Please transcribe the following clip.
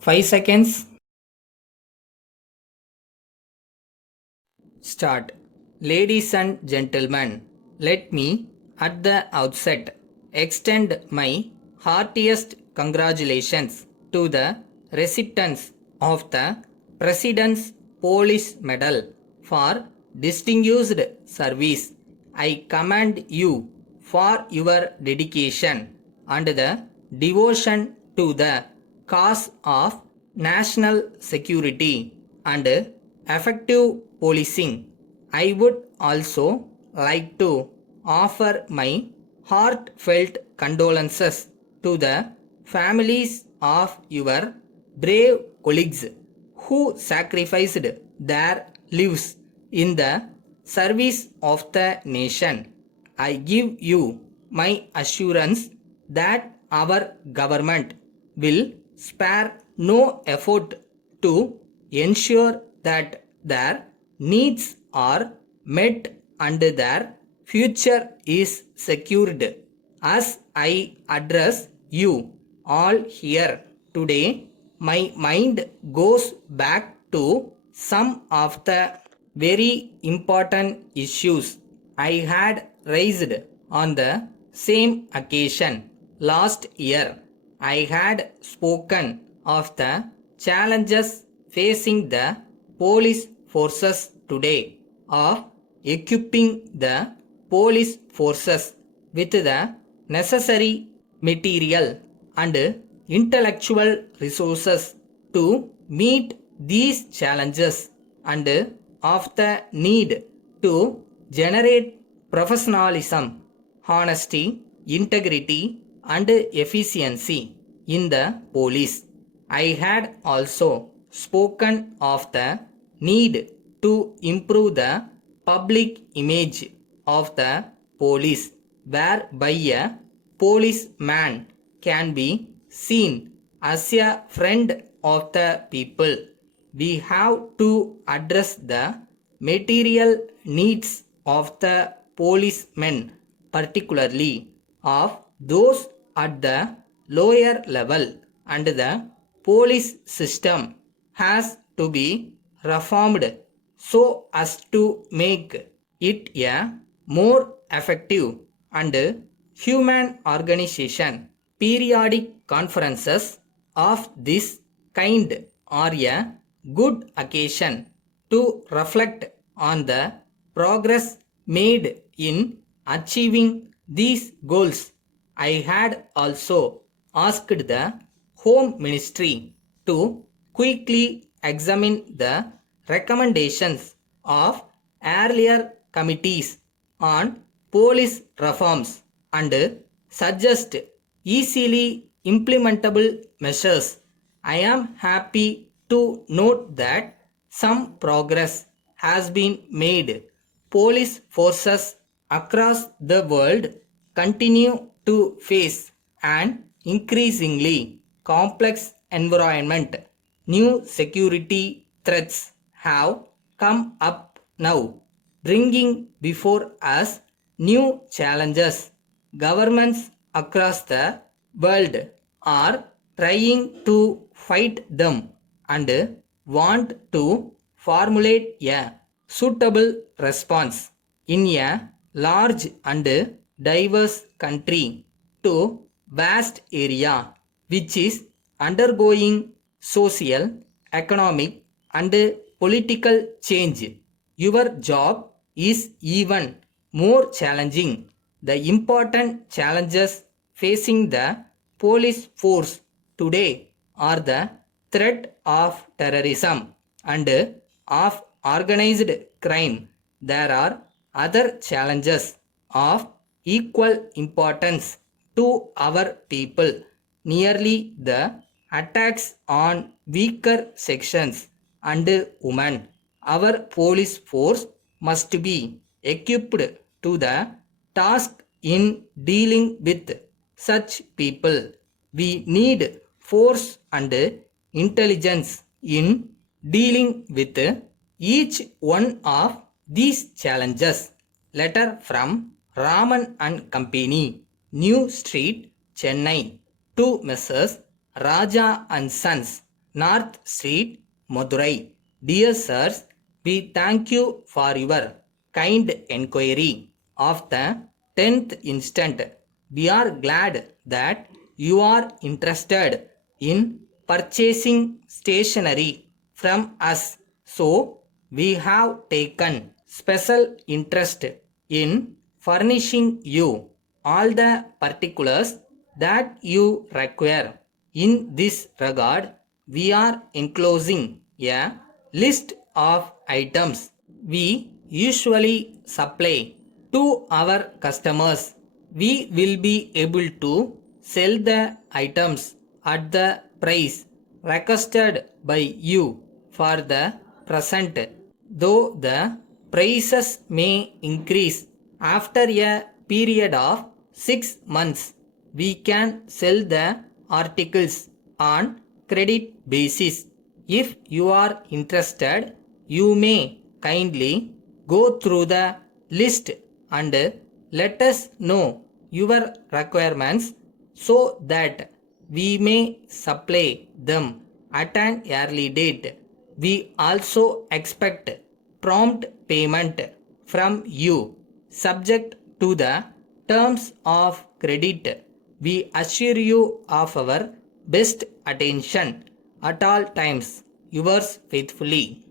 5 seconds. Start. Ladies and gentlemen, let me at the outset extend my heartiest congratulations to the recipients of the President's Police Medal for distinguished service. I commend you for your dedication and the devotion to the cause of national security and effective policing. I would also like to offer my heartfelt condolences to the families of your brave colleagues who sacrificed their lives in the service of the nation. I give you my assurance that our government will spare no effort to ensure that their needs are met and their future is secured. As I address you all here today, my mind goes back to some of the very important issues I had raised on the same occasion last year. I had spoken of the challenges facing the police forces today, of equipping the police forces with the necessary material and intellectual resources to meet these challenges, and of the need to generate professionalism, honesty, integrity, and efficiency in the police. I had also spoken of the need to improve the public image of the police, whereby a policeman can be seen as a friend of the people. We have to address the material needs of the policemen, particularly of those at the lower level, and the police system has to be reformed so as to make it a more effective and human organization. Periodic conferences of this kind are a good occasion to reflect on the progress made in achieving these goals. I had also asked the Home Ministry to quickly examine the recommendations of earlier committees on police reforms and suggest easily implementable measures. I am happy to note that some progress has been made. Police forces across the world continue to face an increasingly complex environment. New security threats have come up now, bringing before us new challenges. Governments across the world are trying to fight them and want to formulate a suitable response in a large and diverse country to vast area which is undergoing social, economic, and political change. Your job is even more challenging. The important challenges facing the police force today are the threat of terrorism and of organized crime. There are other challenges of equal importance to our people, nearly the attacks on weaker sections and women. Our police force must be equipped to the task in dealing with such people. We need force and intelligence in dealing with each one of these challenges. Letter from Raman and Company, New Street, Chennai, to Messrs. Raja and Sons, North Street, Madurai. Dear sirs, we thank you for your kind enquiry of the 10th instant. We are glad that you are interested in purchasing stationery from us. So, we have taken special interest in furnishing you all the particulars that you require. In this regard, we are enclosing a list of items we usually supply to our customers. We will be able to sell the items at the price requested by you for the present, though the prices may increase after a period of 6 months. We can sell the articles on credit basis. If you are interested, you may kindly go through the list and let us know your requirements so that we may supply them at an early date. We also expect prompt payment from you, subject to the terms of credit. We assure you of our best attention at all times. Yours faithfully.